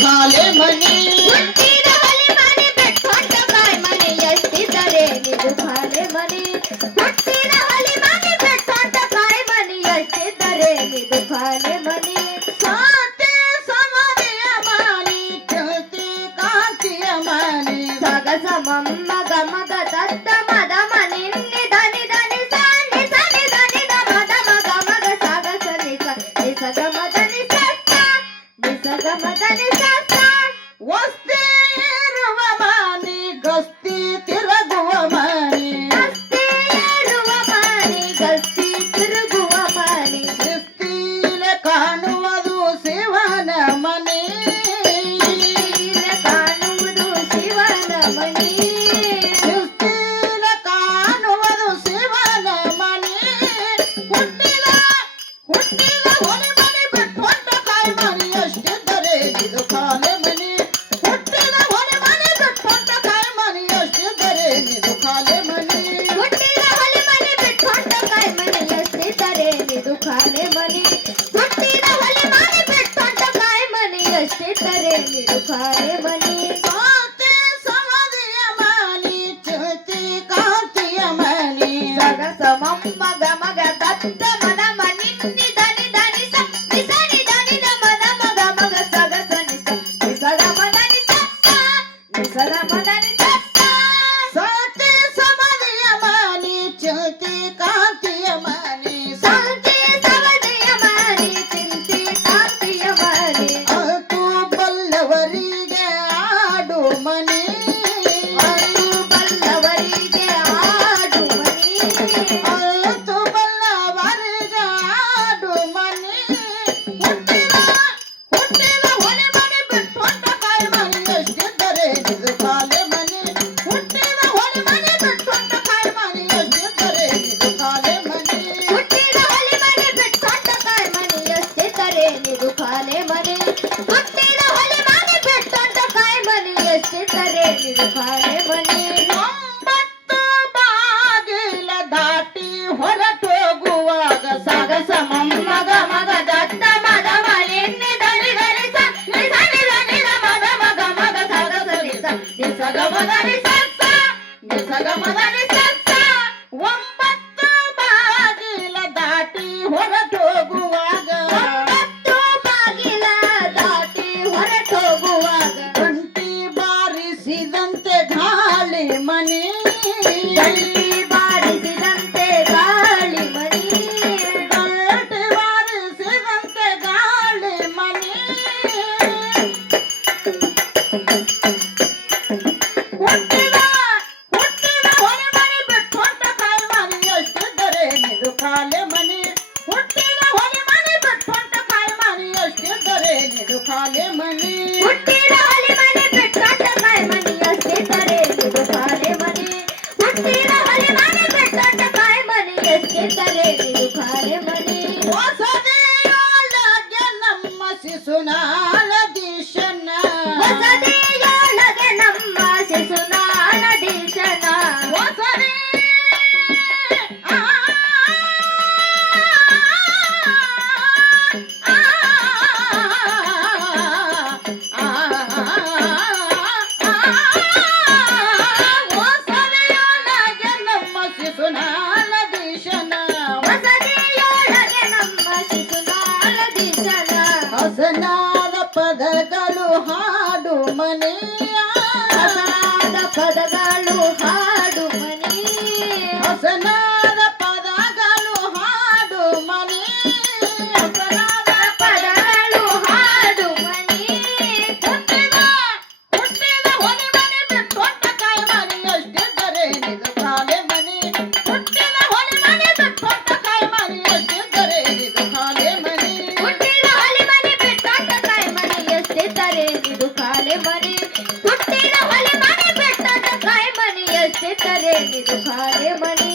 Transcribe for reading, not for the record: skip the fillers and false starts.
ಖಾಲಿ ಮನಿ ಹುಟ್ಟಿದ ಹೊಲಿ ಮನೆ ಬಿಟ್ಕೊಂಡ ಕಾಯಿ ಮನೆ ಎಷ್ಟಿದ್ದರೆ ನಿದು ಖಾಲಿ ಮನೆ ಹುಟ್ಟಿದ ಹೊಲಿ ಮನೆ ಬಿಟ್ಕೊಂಡ ಕಾಯಿ ಮನೆ ಎಷ್ಟಿದ್ದರೆ ನಿದು ಖಾಲಿ ಮನೆ ಸಾತೆ ಸಮನೆಯ ಮನಿ ಚಲ್ತಿ ಕಾಂತಿಯ ಮನಿ ಸಗಸ ಮಮ್ಮ ಗಮಗ ದತ್ತ ಮದ ಮನಿ ನಿಧನಿ ಧನಿ ಸಾನಿ ಸನಿ ಧನಿ ದ ಮದ ಮಗ ಮಗ ಸಗಸ ನಿಸ ಗಮದ ನಿಸ ನಿಸ ಗಮದ ನಿಸ ವಸ್ತಿ ಇರುವ ಮನಿ ಗಸ್ತಿ ತಿರುಗುವ ಮನಿ ಗಸ್ತಿ ಏರುವ ಮನೆ ಗಸ್ತಿ ತಿರುಗುವ ಮನೆ ಶಿಸ್ತಿಲೆ ಕಾಣುವುದು ಶಿವನ ಮನಿ ಇಲ್ಲಿ ಕಾಣುವುದು ಶಿವನ ಮನೆ ಶಿಸ್ತಿಲೆ ಕಾಣುವುದು ಶಿವನ ಮನಿ ಹುಟ್ಟಿದ ಹೊಲೆ ಮನಿ ಬಿಟ್ಕೊಂಡ ಕಾಯಿ ಮನಿ ಎಷ್ಟಿದ್ದರೆ ಇದು ಖಾಲಿ ಮನಿ ಹುಟ್ಟಿದ ಹೊಲೆ ಮನಿ ಬಿಟ್ಕೊಂಡ ಕಾಯಿ ಮನಿ ಎಷ್ಟಿದ್ದರೆ ಇದು ಖಾಲಿ ಮನಿ ಹುಟ್ಟಿದ ಹೊಲಿ ಮನೆ ಬಿಟ್ಕೊಂಡ ಕಾಯಿ ಮನೆ ಎಷ್ಟಿದ್ದರೆ ನಿದು ಖಾಲಿ ಮನೆ ಹುಟ್ಟಿದ ಹೊಲಿ ಮನೆ ಬಿಟ್ಕೊಂಡ ಕಾಯಿ ಮನೆ ಎಷ್ಟಿದ್ದರೆ ನಿದು ಖಾಲಿ ಮನೆ ಸಾತೆ ಸಮದಿಯ ಮನಿ ಚುತಿ ಕಾಂತಿಯ ಮನಿ ಸಗಸ ಮಮ್ಮ ಗಮಗ ದತ್ತ ಮದ ಮನಿ ನಿಧನಿ ಧನಿ ಸ ನಿಸನಿ ಧನಿ ದ ಮದ ಮಗ ಮಗ ಸಗಸ ನಿಸ ನಿಸಗ ಮದ ನಿಸ ನಿಸಗ ಮದ ನಿಸ ಸಾತೆ ಸಮದಿಯ ಮನಿ ಚುತಿ ಕಾಂತಿಯ ಮನಿ ಸಂತೆ ಸವದೆಯ ಮನೆ ಚಿಂತೆ ಕಾಂತಿಯ ಮನೆ ಅಲ್ತು ಬಲ್ಲವರಿಗೆ ಆಡು ಮನಿ ಅಳು ಬಲ್ಲವರಿಗೆ ಆಡು ಮನೆ ಅಲ್ತು ಬಲ್ಲವರಿಗೆ ಆಡು ಮನಿ ಹುಟ್ಟಿದ ಹೊಲೆ ಮನಿ ಬಿಟ್ಕೊಂಡ ಕಾಯಿ ಮನಿ ಎಷ್ಟಿದ್ದರೆ ಇದು ಖಾಲಿ ಮನಿ ಹುಟ್ಟಿದ ಹೊಲೆ ಮನಿ ಬಿಟ್ಕೊಂಡ ಕಾಯಿ ಮನಿ ಎಷ್ಟಿದ್ದರೆ ಇದು ಖಾಲಿ ಮನಿ ಹುಟ್ಟಿದ ಹೊಲಿ ಮನೆ ಬಿಟ್ಕೊಂಡ ಕಾಯಿ ಮನೆ ಎಷ್ಟಿದ್ದರೆ ನಿದು ಖಾಲಿ ಮನೆ ಹುಟ್ಟಿದ ಹೊಲಿ ಮನೆ ಬಿಟ್ಕೊಂಡ ಕಾಯಿ ಮನೆ ಎಷ್ಟಿದ್ದರೆ ನಿದು ಖಾಲಿ ಮನೆ ಒಂಬತ್ತು ಬಾಗಿಲ ದಾಟಿ ಹೊರಟೋಗುವಾಗ ಸಾಗಸ ಮಗ ಮಗ ದತ್ತ ಮದ ಮನೆ ನಿಧನಿ ಧನಿ ಸ ನಿಸನಿ ಧನಿ ದ ಮದ ಮಗ ಮಗ ಸಗಸ ನಿಸ ನಿಸಗ ಮದ ನಿಸ ನಿಸಗ ಮದ ನಿಸ ಒಂಬತ್ತು ಬಾಗಿಲ ದಾಟಿ ಹೊರಟೋಗುವಾಗ ಒಂಬತ್ತು ಬಾಗಿಲ ದಾಟಿ ಹೊರಟೋಗುವಾಗ ಗಂಟಿ ಬಾರಿಸಿದಂತೆ ಗಾಳಿ ಮನಿ ಗಂಟಿ ಬಾರಿಸಿದಂತೆ ಗಾಳಿ ಮನಿ ಗಂಟಿ ಬಾರಿಸಿದಂತೆ ಗಾಳಿ ಮನಿ ಹುಟ್ಟಿದ ಹೊಲೆ ಮನಿ ಬಿಟ್ಕೊಂಡ ಕಾಯಿ ಮನಿ ಎಷ್ಟಿದ್ದರೆ ಇದು ಖಾಲಿ ಮನಿ ಹುಟ್ಟಿದ ಹೊಲೆ ಮನಿ ಬಿಟ್ಕೊಂಡ ಕಾಯಿ ಮನಿ ಎಷ್ಟಿದ್ದರೆ ಇದು ಖಾಲಿ ಮನಿ ಹುಟ್ಟಿದ ಹೊಲಿ ಮನೆ ಬಿಟ್ಕೊಂಡ ಕಾಯಿ ಮನೆ ಎಷ್ಟಿದ್ದರೆ ಇದು ಖಾಲಿ ಮನೆ ಹುಟ್ಟಿದ ಹೊಲಿ ಮನೆ ಬಿಟ್ಕೊಂಡ ಕಾಯಿ ಮನೆ ಎಷ್ಟಿದ್ದರೆ ಇದು ಖಾಲಿ ಮನೆ ಹೊಸದೆಯೊಳಗೆ ನಮ್ಮ ಶಿಶುನಾಳದೀಶನ ಹೊಸದೆಯೊಳಗೆ ನಮ್ಮ ಶಿಶುನಾಳದೀಶನ ಹೊಸದೇ ಆ, ಆ, ಆ, ಹೊಸದೆಯೊಳಗೆ ನಮ್ಮ ಶಿಶುನಾಳದೀಶನ ಹೊಸದೆಯೊಳಗೆ ನಮ್ಮ ಶಿಶುನಾಳದೀಶನ ಹಸನಾದ ಪದಗಳು ಹಾಡು ಮನೆಯ ಹಸನಾದ ಪದಗಳು ಹಾಡು ಮನೆ ಹಸನಾದ ಪದಗಳು ಹಾಡು ಮನೆ ಹಸನಾದ ಪದಗಳು ಹಾಡು ಮನೆ ಹುಟ್ಟಿದ ಹೊಲೆ ಮನೆ ಬಿಟ್ಕೊಂಡ ಕಾಯಿ ಮನಿ ಎಷ್ಟಿದ್ದರೆ ಇದು ಖಾಲಿ ಮನಿ ಹುಟ್ಟಿದ ಹೊಲೆ ಮನೆ ಬಿಟ್ಕೊಂಡ ಕಾಯಿ ಮನಿ ಎಷ್ಟಿದ್ದರೆ ಇದು ಖಾಲಿ ಮನಿ ಹುಟ್ಟಿದ ಹೊಲಿ ಮನೆ ಬಿಟ್ಕೊಂಡ ಕಾಯಿ ಮನೆ ಎಷ್ಟಿದ್ದರೆ ಇದು ಖಾಲಿ ಮನೆ ಹುಟ್ಟಿದ ಹೊಲಿ ಮನೆ ಬಿಟ್ಕೊಂಡ ಕಾಯಿ ಮನೆ ಎಷ್ಟಿದ್ದರೆ ಇದು ಖಾಲಿ ಮನೆ